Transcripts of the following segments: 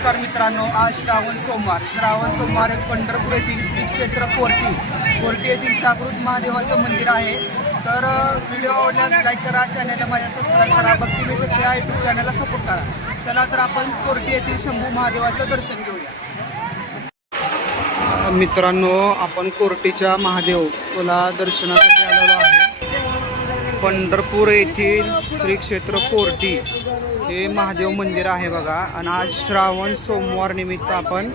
नमस्कार मित्रांनो आज श्रावण सोमवार. श्रावण सोमवार पंढरपूर येथील श्री क्षेत्र कोर्टी. कोर्टी येथील जागृत महादेवाचं मंदिर आहे. तर व्हिडिओ आवडल्यास लाईक करा चॅनलला माझ्या सबस्क्राईब करा भक्ती मी शक्ती या यूट्यूब चॅनलला सपोर्ट करा. चला तर आपण कोर्टी येथील शंभू महादेवाचं दर्शन घेऊया. मित्रांनो आपण कोर्टीच्या महादेवला दर्शनासाठी आलेलो आहे. पंढरपूर येथील श्री क्षेत्र कोर्टी. हे महादेव मंदिर आहे बघा. आणि आज श्रावण सोमवार निमित्त आपण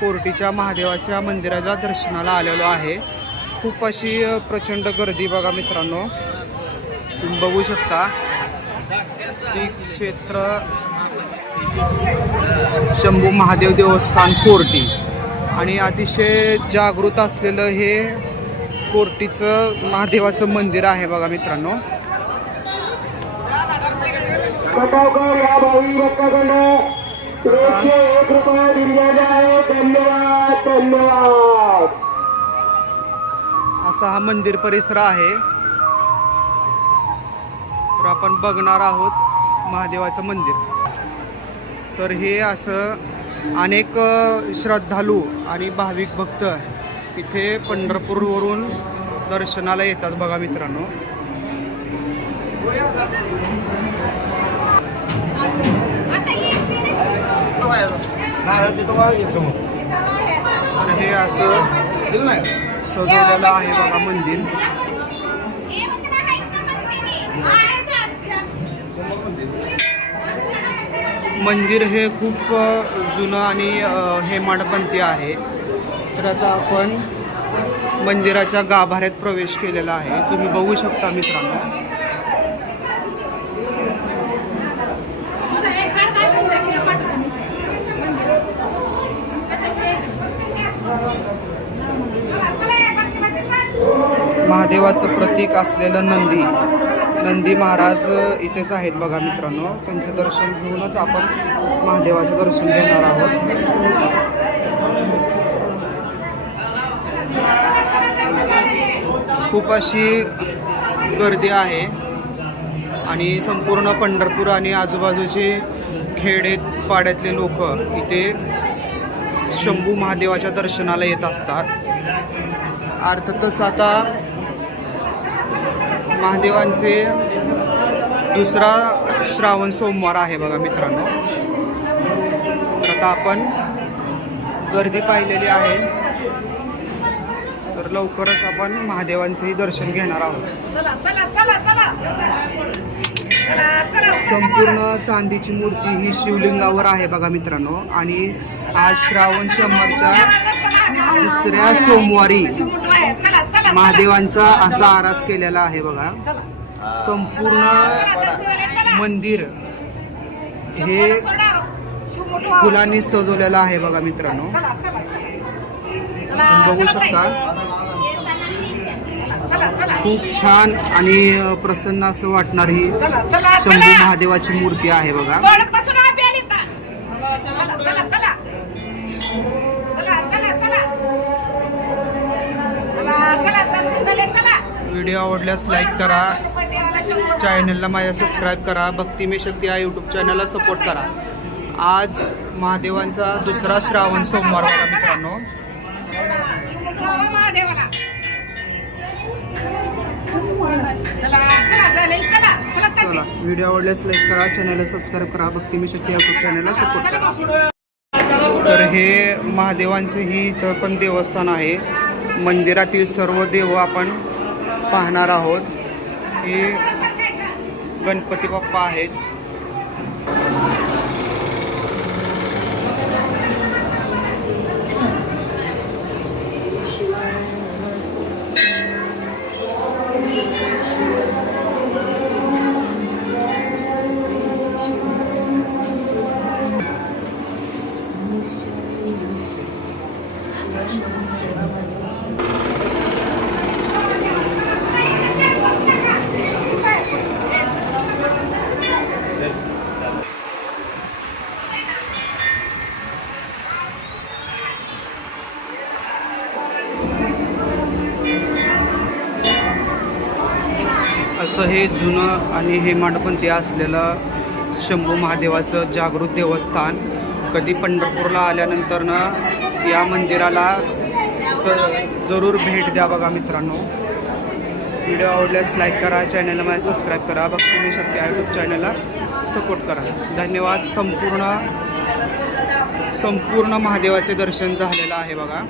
कोर्टीच्या महादेवाच्या मंदिराला दर्शनाला आलेलो आहे. खूप अशी प्रचंड गर्दी बघा मित्रांनो. तुम्ही बघू शकता. श्री क्षेत्र शंभू महादेव देवस्थान कोर्टी. आणि अतिशय जागृत असलेलं हे कोर्टीचं महादेवाचं मंदिर आहे बघा मित्रांनो. कटावकर या भावी भक्ताकडनं एकशे एक रुपये दिलेले आहे धन्यवाद धन्यवाद. असा हा मंदिर परिसर आहे. तर आपण बघणार आहोत महादेवाचं मंदिर. तर हे असं अनेक श्रद्धालू आणि भाविक भक्त इथे पंढरपूरवरून दर्शनाला येतात बघा मित्रांनो. तर हे असं सजवलेलं आहे बघा मंदिर मंदिर हे खूप जुनं आणि अ, हेमाडपंथी आहे. तर आता आपण मंदिराच्या गाभाऱ्यात प्रवेश केलेला आहे. तुम्ही बघू शकता मित्रांनो. महादेवाचं प्रतीक असलेलं नंदी. नंदी महाराज इथेच आहेत बघा मित्रांनो. त्यांचं दर्शन घेऊनच आपण महादेवाचं दर्शन घेणार आहोत. खूप अशी गर्दी आहे. आणि संपूर्ण पंढरपूर आणि आजूबाजूचे खेडे पाड्यातले लोक इथे शंभू महादेवाच्या दर्शनाला येत असतात. अर्थातच आता महादेवांचे दुसरा श्रावण सोमवार आहे बघा मित्रांनो. तर आता आपण गर्दी पाहिलेली आहे. तर लवकरच आपण महादेवांचेही दर्शन घेणार आहोत. संपूर्ण चांदीची मूर्ती ही शिवलिंगावर आहे बघा मित्रांनो. आणि आज श्रावण सोमवारच्या दुसऱ्या सोमवारी महादेवांचा असा आरास केलेला आहे बघा. संपूर्ण मंदिर हे फुलांनी सजवलेलं आहे बघा मित्रांनो. बघू शकता. खूप छान आणि प्रसन्न असं वाटणारी शंभू महादेवाची मूर्ती आहे बघा. व्हिडिओ आवडल्यास लाईक करा. चॅनलला माझ्या सबस्क्राईब करा. भक्ती मे शक्ती या यूट्यूब चॅनलला सपोर्ट करा. आज महादेवांचा दुसरा श्रावण सोमवार होता मित्रांनो. चला व्हिडिओ आवडल्यास लाईक करा. चॅनलला सबस्क्राईब करा. भक्ती मे शक्ती यूट्यूब चॅनलला सपोर्ट करा. तर हे महादेवांचं ही इथं पण देवस्थान आहे. मंदिरातील सर्व देव आपण पाहणार आहोत हे गणपती बाप्पा आहेत. असं हे जुनं आणि हेमाडपंथी असलेलं शंभू महादेवाचं जागृत देवस्थान कधी पंढरपूरला आल्यानंतर ना या मंदिराला स जरूर भेट द्या बघा मित्रांनो. व्हिडिओ आवडल्यास लाईक करा चॅनलला माझ्या सबस्क्राईब करा. भक्ती मी शक्ती यूट्यूब चॅनलला सपोर्ट करा. धन्यवाद. संपूर्ण संपूर्ण महादेवाचे दर्शन झालेलं आहे बघा.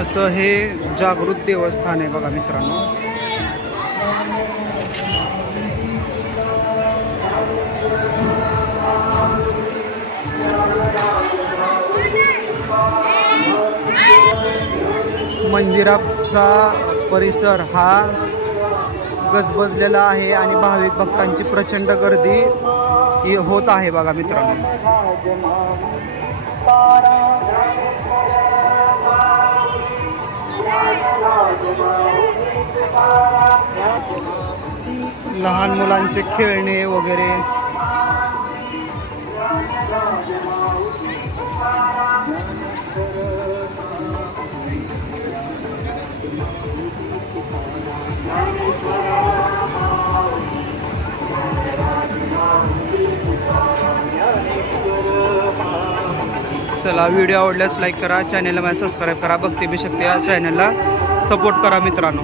असं हे जागृत देवस्थान आहे बघा मित्रांनो. मंदिराचा परिसर हा गजबजलेला आहे आणि भाविक भक्तांची प्रचंड गर्दी ही होत आहे बघा मित्रांनो. लहान मुलांचे खेळणे वगैरे. चला व्हिडिओ आवडल्यास लाईक करा चॅनलला माझ्या सबस्क्राईब करा भक्ती शक्ती या चॅनलला सपोर्ट करा मित्रांनो.